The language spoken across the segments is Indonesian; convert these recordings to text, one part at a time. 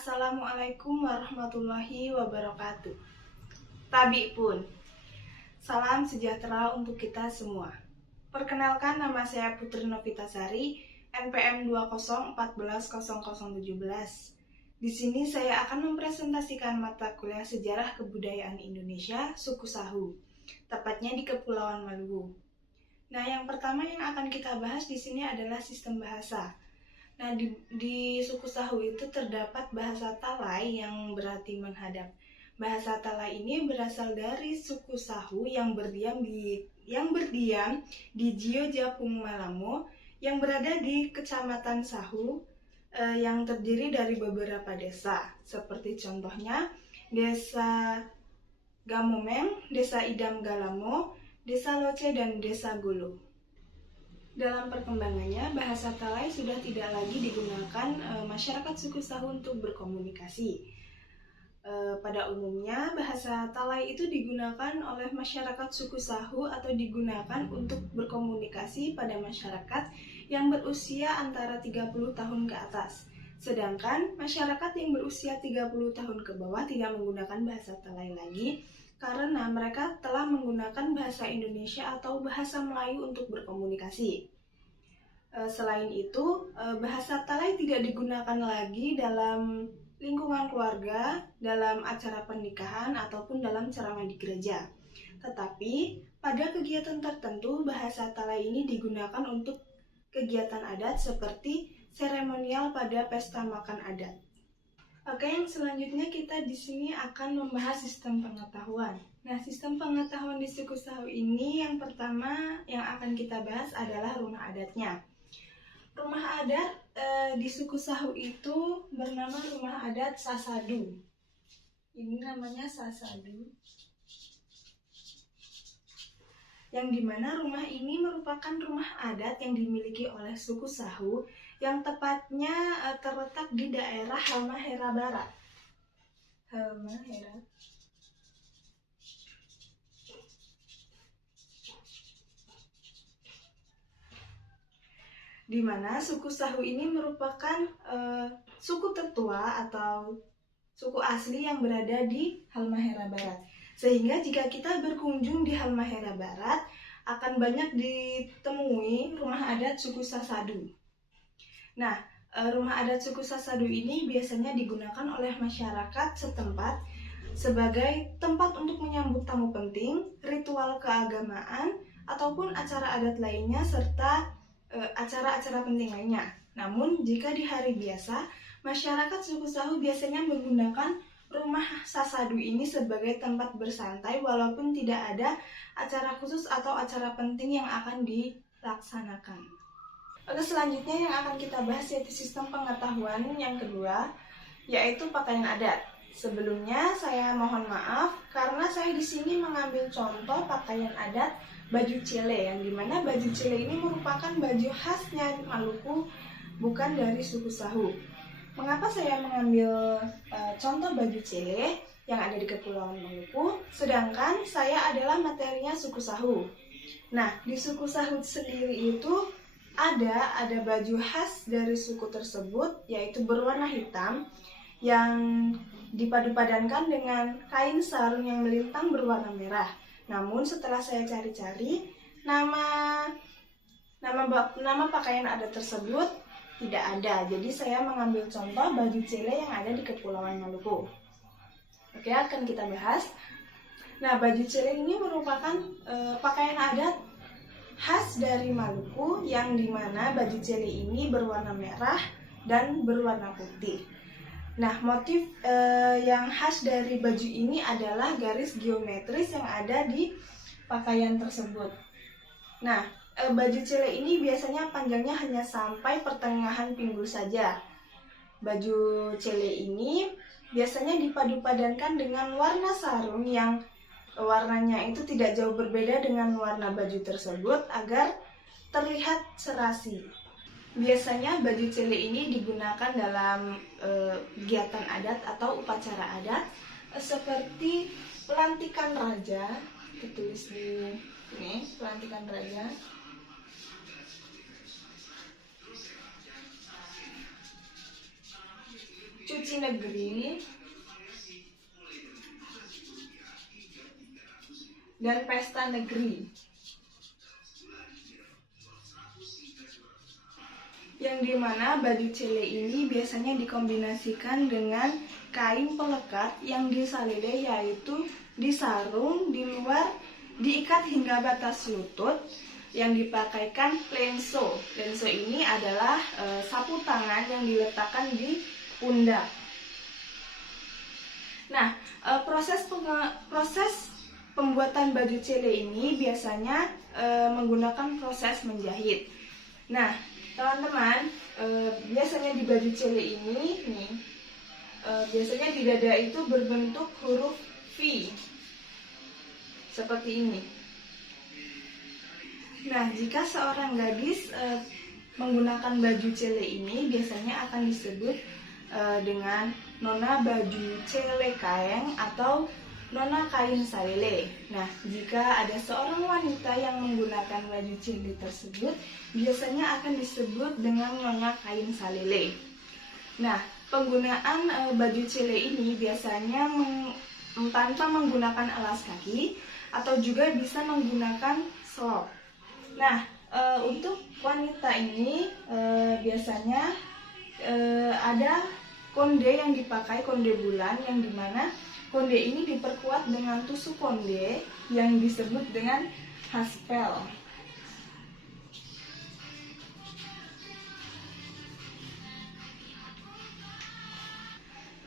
Assalamualaikum warahmatullahi wabarakatuh. Tabi pun, salam sejahtera untuk kita semua. Perkenalkan, nama saya Putri Novitasari, NPM 20140017. Di sini saya akan mempresentasikan mata kuliah Sejarah Kebudayaan Indonesia, Suku Sahu, tepatnya di Kepulauan Maluku. Nah, yang pertama yang akan kita bahas di sini adalah sistem bahasa. Nah, di suku Sahu itu terdapat bahasa Talai yang berarti menghadap. Bahasa Talai ini berasal dari suku Sahu yang berdiam di Jio Japung Malamo yang berada di Kecamatan Sahu yang terdiri dari beberapa desa, seperti contohnya Desa Gamomeng, Desa Idam Galamo, Desa Loce, dan Desa Gulu. Dalam perkembangannya, bahasa Talai sudah tidak lagi digunakan masyarakat suku Sahu untuk berkomunikasi. Pada umumnya, bahasa Talai itu digunakan oleh masyarakat suku Sahu atau digunakan untuk berkomunikasi pada masyarakat yang berusia antara 30 tahun ke atas. Sedangkan masyarakat yang berusia 30 tahun ke bawah tidak menggunakan bahasa Talai lagi karena mereka telah menggunakan bahasa Indonesia atau bahasa Melayu untuk berkomunikasi. Selain itu, bahasa Talai tidak digunakan lagi dalam lingkungan keluarga, dalam acara pernikahan, ataupun dalam ceramah di gereja. Tetapi, pada kegiatan tertentu, bahasa Talai ini digunakan untuk kegiatan adat seperti seremonial pada pesta makan adat. Oke, yang selanjutnya kita di sini akan membahas sistem pengetahuan. Nah, sistem pengetahuan di suku Sahu ini yang pertama yang akan kita bahas adalah rumah adatnya. Rumah adat di suku Sahu itu bernama rumah adat Sasadu. Ini namanya Sasadu. Yang dimana rumah ini merupakan rumah adat yang dimiliki oleh suku Sahu yang tepatnya terletak di daerah Halmahera Barat. Halmahera. Di mana suku Sahu ini merupakan suku tertua atau suku asli yang berada di Halmahera Barat. Sehingga jika kita berkunjung di Halmahera Barat, akan banyak ditemui rumah adat suku Sasadu. Nah, rumah adat suku Sasadu ini biasanya digunakan oleh masyarakat setempat sebagai tempat untuk menyambut tamu penting, ritual keagamaan, ataupun acara adat lainnya, serta acara-acara penting lainnya. Namun, jika di hari biasa, masyarakat suku Sahu biasanya menggunakan rumah Sasadu ini sebagai tempat bersantai walaupun tidak ada acara khusus atau acara penting yang akan dilaksanakan. Oke, selanjutnya yang akan kita bahas yaitu sistem pengetahuan yang kedua, yaitu pakaian adat. Sebelumnya saya mohon maaf karena saya di sini mengambil contoh pakaian adat baju cele, yang dimana baju cele ini merupakan baju khasnya Maluku, bukan dari suku Sahu. Mengapa saya mengambil contoh baju cele yang ada di Kepulauan Maluku, sedangkan saya adalah materinya suku Sahu. Nah, di suku Sahu sendiri itu ada baju khas dari suku tersebut, yaitu berwarna hitam yang dipadu-padankan dengan kain sarung yang melintang berwarna merah. Namun setelah saya cari-cari, nama pakaian adat tersebut tidak ada. Jadi saya mengambil contoh baju cele yang ada di Kepulauan Maluku. Oke, akan kita bahas. Nah, baju cele ini merupakan pakaian adat khas dari Maluku, yang dimana baju cele ini berwarna merah dan berwarna putih. Nah, motif yang khas dari baju ini adalah garis geometris yang ada di pakaian tersebut. Nah, baju cele ini biasanya panjangnya hanya sampai pertengahan pinggul saja. Baju cele ini biasanya dipadu-padankan dengan warna sarung yang warnanya itu tidak jauh berbeda dengan warna baju tersebut agar terlihat serasi. Biasanya baju cele ini digunakan dalam kegiatan adat atau upacara adat seperti pelantikan raja, ditulis di ini, pelantikan raja. cuci negeri, dan pesta negeri. Yang dimana baju cele ini biasanya dikombinasikan dengan kain pelekat yang disalele, yaitu disarung di luar, diikat hingga batas lutut, yang dipakaikan lenso. Lenso ini adalah sapu tangan yang diletakkan di pundak. Nah, proses pembuatan baju cele ini biasanya menggunakan proses menjahit. Nah, teman-teman, biasanya di baju cele ini nih, biasanya di dada itu berbentuk huruf V seperti ini. Nah, jika seorang gadis menggunakan baju cele ini, biasanya akan disebut dengan nona baju cele kaeng atau nona kain salele. Nah, jika ada seorang wanita yang menggunakan baju cele tersebut, biasanya akan disebut dengan nona kain salele. Nah, penggunaan baju cele ini biasanya tanpa menggunakan alas kaki atau juga bisa menggunakan slop. Nah, untuk wanita ini biasanya ada konde yang dipakai, konde bulan, yang dimana konde ini diperkuat dengan tusuk konde yang disebut dengan haspel.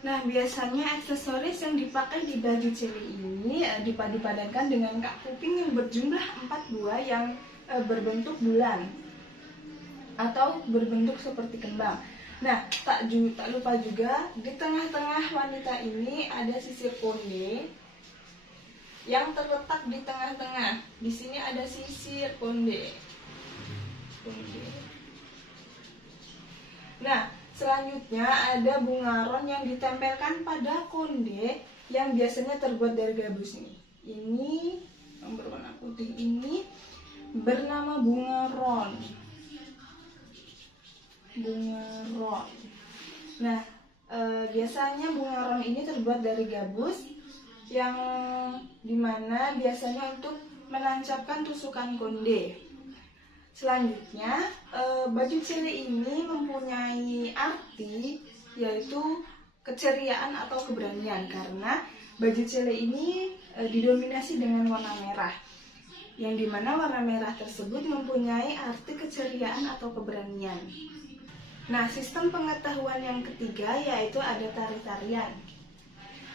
Nah, biasanya aksesoris yang dipakai di baju cele ini dipadu-padankan dengan kak kuping yang berjumlah 4 buah yang berbentuk bulan atau berbentuk seperti kembang. Nah, tak lupa juga di tengah-tengah wanita ini ada sisir konde yang terletak di tengah-tengah. Di sini ada sisir konde. Nah, selanjutnya ada bungaron yang ditempelkan pada konde yang biasanya terbuat dari gabus nih. Ini yang berwarna putih ini bernama bungaron. Nah, biasanya bungaron ini terbuat dari gabus yang dimana biasanya untuk menancapkan tusukan konde. Selanjutnya, baju cele ini mempunyai arti yaitu keceriaan atau keberanian, karena baju cele ini didominasi dengan warna merah, yang dimana warna merah tersebut mempunyai arti keceriaan atau keberanian. Nah, sistem pengetahuan yang ketiga yaitu ada tari-tarian.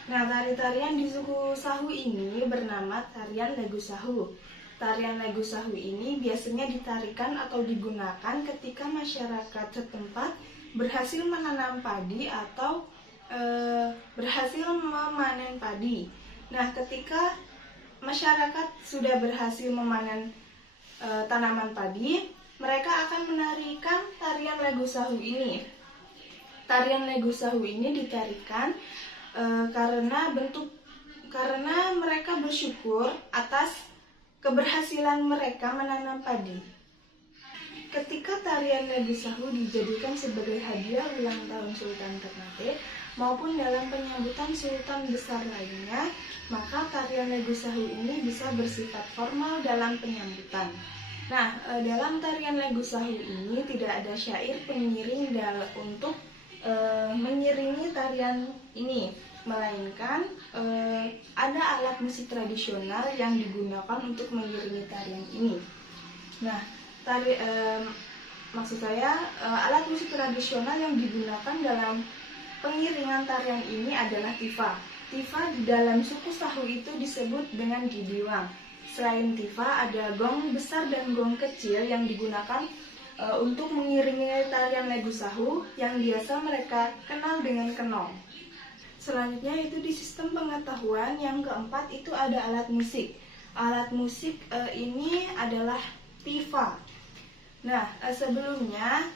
Nah, tari-tarian di suku Sahu ini bernama tarian lagu Sahu. Tarian lagu Sahu ini biasanya ditarikan atau digunakan ketika masyarakat setempat berhasil menanam padi atau berhasil memanen padi. Nah, ketika masyarakat sudah berhasil memanen tanaman padi, mereka akan menarikan tarian lagu Sahu ini. Tarian lagu Sahu ini ditarikan karena mereka bersyukur atas keberhasilan mereka menanam padi. Ketika tarian lagu Sahu dijadikan sebagai hadiah ulang tahun Sultan Ternate maupun dalam penyambutan sultan besar lainnya, maka tarian lagu Sahu ini bisa bersifat formal dalam penyambutan. Nah, dalam tarian lagu Sahu ini tidak ada syair pengiring untuk mengiringi tarian ini, melainkan ada alat musik tradisional yang digunakan untuk mengiringi tarian ini. Nah, maksud saya alat musik tradisional yang digunakan dalam pengiringan tarian ini adalah tifa. Tifa di dalam suku Sahu itu disebut dengan gidiwang. Selain tifa, ada gong besar dan gong kecil yang digunakan untuk mengiringi tarian lagu Sahu yang biasa mereka kenal dengan kenong. Selanjutnya itu di sistem pengetahuan yang keempat itu ada alat musik. Alat musik ini adalah tifa. Nah, sebelumnya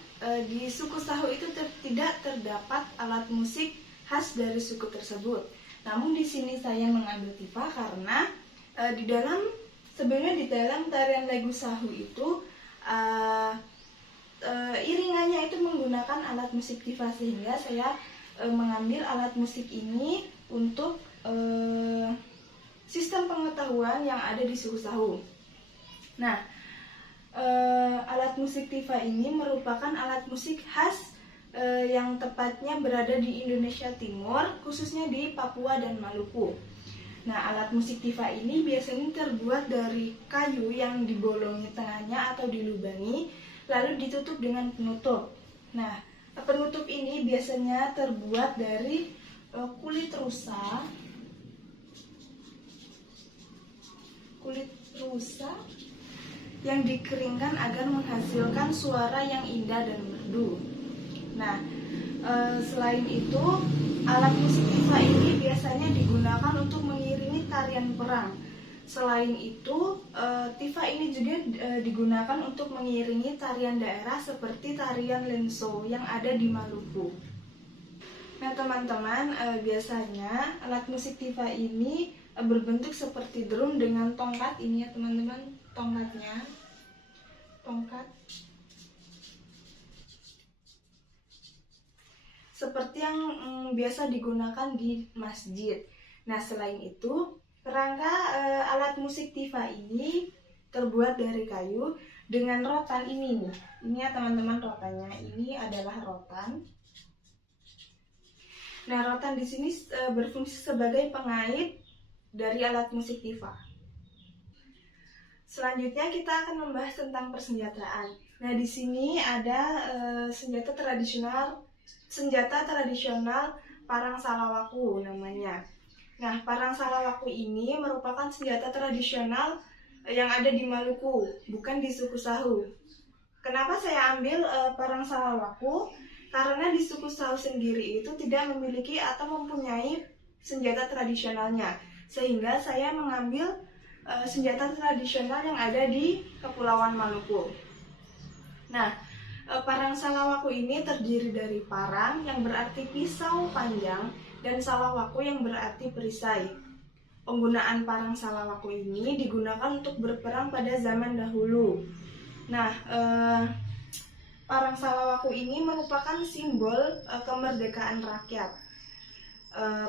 di suku Sahu itu tidak terdapat alat musik khas dari suku tersebut. Namun di sini saya mengambil tifa karena sebenarnya di dalam tarian lagu Sahu itu iringannya itu menggunakan alat musik tifa, sehingga saya mengambil alat musik ini untuk sistem pengetahuan yang ada di suku Sahu. Nah, alat musik tifa ini merupakan alat musik khas yang tepatnya berada di Indonesia Timur, khususnya di Papua dan Maluku. Nah, alat musik tifa ini biasanya terbuat dari kayu yang dibolongi tengahnya atau dilubangi, lalu ditutup dengan penutup. Nah, penutup ini biasanya terbuat dari kulit rusa yang dikeringkan agar menghasilkan suara yang indah dan merdu. Nah, selain itu, alat musik tifa ini biasanya digunakan untuk mengiringi tarian perang. Selain itu, tifa ini juga digunakan untuk mengiringi tarian daerah seperti tarian lenso yang ada di Maluku. Nah, teman-teman, biasanya alat musik tifa ini berbentuk seperti drum dengan tongkat ini ya, teman-teman, tongkat seperti yang biasa digunakan di masjid. Nah, selain itu, kerangka alat musik tifa ini terbuat dari kayu dengan rotan ini nih. Ini ya teman-teman, rotannya ini adalah rotan. Nah, rotan di sini berfungsi sebagai pengait dari alat musik tifa. Selanjutnya kita akan membahas tentang persenjataan. Nah, di sini ada senjata tradisional parang salawaku namanya. Nah, parang salawaku ini merupakan senjata tradisional yang ada di Maluku, bukan di suku Sahu. Kenapa saya ambil parang salawaku? Karena di suku Sahu sendiri itu tidak memiliki atau mempunyai senjata tradisionalnya, sehingga saya mengambil senjata tradisional yang ada di Kepulauan Maluku. Nah, parang salawaku ini terdiri dari parang yang berarti pisau panjang dan salawaku yang berarti perisai. Penggunaan parang salawaku ini digunakan untuk berperang pada zaman dahulu. Nah, parang salawaku ini merupakan simbol kemerdekaan rakyat.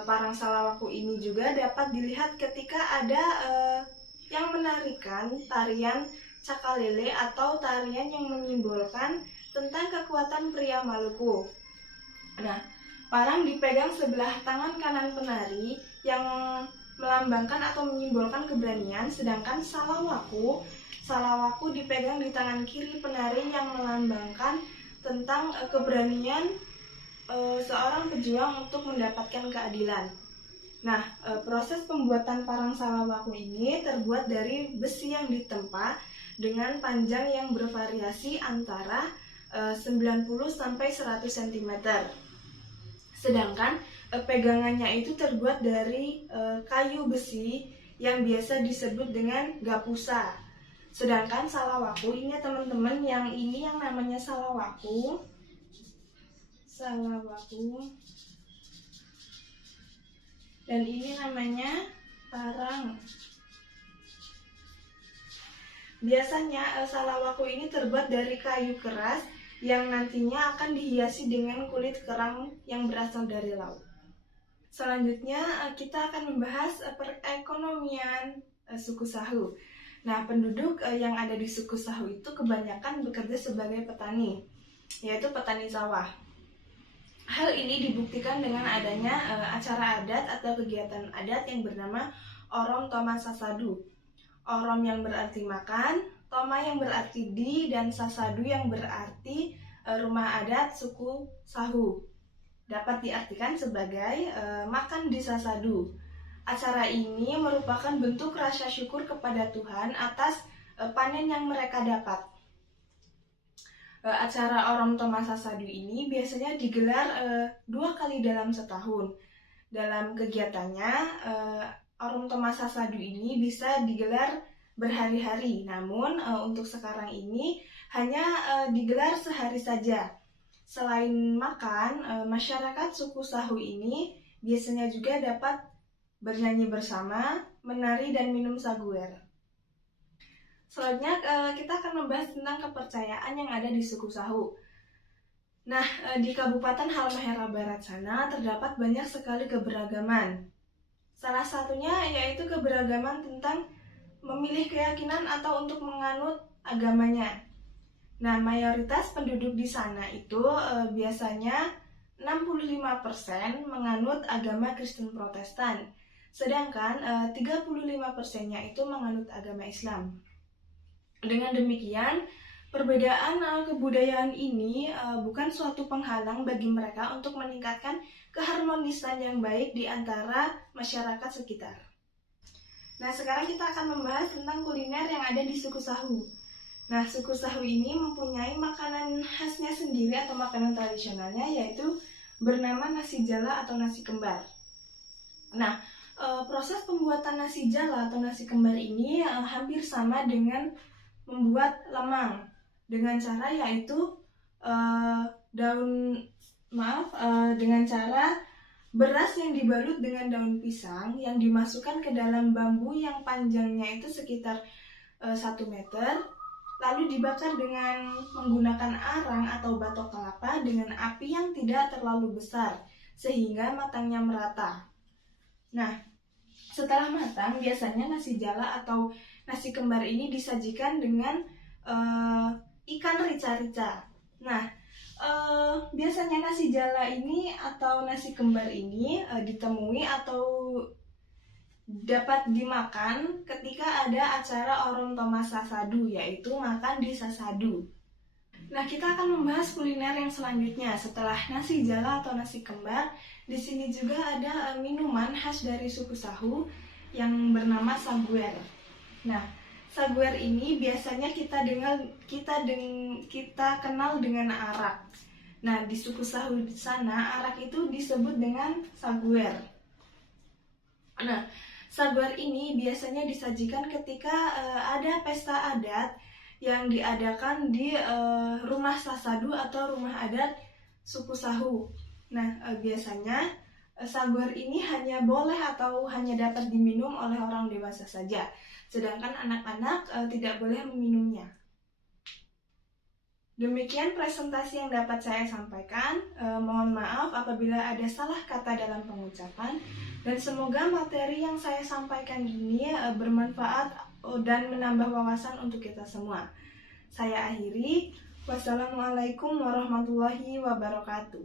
Parang salawaku ini juga dapat dilihat ketika ada yang menarikan tarian cakalele atau tarian yang menyimbolkan tentang kekuatan pria Maluku. Nah, parang dipegang sebelah tangan kanan penari yang melambangkan atau menyimbolkan keberanian, sedangkan salawaku dipegang di tangan kiri penari yang melambangkan tentang keberanian seorang pejuang untuk mendapatkan keadilan. Nah, proses pembuatan parang salawaku ini terbuat dari besi yang ditempa dengan panjang yang bervariasi antara 90 sampai 100 cm. Sedangkan pegangannya itu terbuat dari kayu besi yang biasa disebut dengan gapusa. Sedangkan salawaku ini teman-teman, yang ini yang namanya salawaku. Dan ini namanya parang. Biasanya salawaku ini terbuat dari kayu keras yang nantinya akan dihiasi dengan kulit kerang yang berasal dari laut. Selanjutnya kita akan membahas perekonomian suku Sahu. Nah, penduduk yang ada di suku Sahu itu kebanyakan bekerja sebagai petani, yaitu petani sawah. Hal ini dibuktikan dengan adanya acara adat atau kegiatan adat yang bernama Orom Toma Sasadu. Orom yang berarti makan, Toma yang berarti di, dan Sasadu yang berarti rumah adat suku Sahu. Dapat diartikan sebagai makan di Sasadu. Acara ini merupakan bentuk rasa syukur kepada Tuhan atas panen yang mereka dapat. Acara Orom Toma Sasadu ini biasanya digelar 2 kali dalam setahun. Dalam kegiatannya, Orom Toma Sasadu ini bisa digelar berhari-hari, namun untuk sekarang ini hanya digelar sehari saja. Selain makan, masyarakat suku Sahu ini biasanya juga dapat bernyanyi bersama, menari, dan minum saguer. Selanjutnya kita akan membahas tentang kepercayaan yang ada di suku Sahu. Nah, di Kabupaten Halmahera Barat sana terdapat banyak sekali keberagaman. Salah satunya yaitu keberagaman tentang memilih keyakinan atau untuk menganut agamanya. Nah, mayoritas penduduk di sana itu biasanya 65% menganut agama Kristen Protestan, sedangkan 35%-nya itu menganut agama Islam. Dengan demikian, perbedaan kebudayaan ini bukan suatu penghalang bagi mereka untuk meningkatkan keharmonisan yang baik di antara masyarakat sekitar. Nah, sekarang kita akan membahas tentang kuliner yang ada di suku Sahu. Nah, suku Sahu ini mempunyai makanan khasnya sendiri atau makanan tradisionalnya, yaitu bernama nasi jala atau nasi kembar. Nah, proses pembuatan nasi jala atau nasi kembar ini hampir sama dengan membuat lemang, dengan cara yaitu dengan cara beras yang dibalut dengan daun pisang yang dimasukkan ke dalam bambu yang panjangnya itu sekitar 1 meter, lalu dibakar dengan menggunakan arang atau batok kelapa dengan api yang tidak terlalu besar sehingga matangnya merata. Nah, setelah matang biasanya nasi jala atau nasi kembar ini disajikan dengan ikan rica-rica. Nah, biasanya nasi jala ini atau nasi kembar ini ditemui atau dapat dimakan ketika ada acara Orontoma Sasadu, yaitu makan di Sasadu. Nah, kita akan membahas kuliner yang selanjutnya. Setelah nasi jala atau nasi kembar, di sini juga ada minuman khas dari suku Sahu yang bernama saguer. Nah, saguer ini biasanya kita kenal dengan arak. Nah, di suku Sahu di sana arak itu disebut dengan saguer. Nah, saguer ini biasanya disajikan ketika ada pesta adat yang diadakan di rumah sasadu atau rumah adat suku Sahu. Nah, biasanya saguer ini hanya boleh atau hanya dapat diminum oleh orang dewasa saja, sedangkan anak-anak tidak boleh meminumnya. Demikian presentasi yang dapat saya sampaikan. Mohon maaf apabila ada salah kata dalam pengucapan, dan semoga materi yang saya sampaikan ini bermanfaat dan menambah wawasan untuk kita semua. Saya akhiri. Wassalamualaikum warahmatullahi wabarakatuh.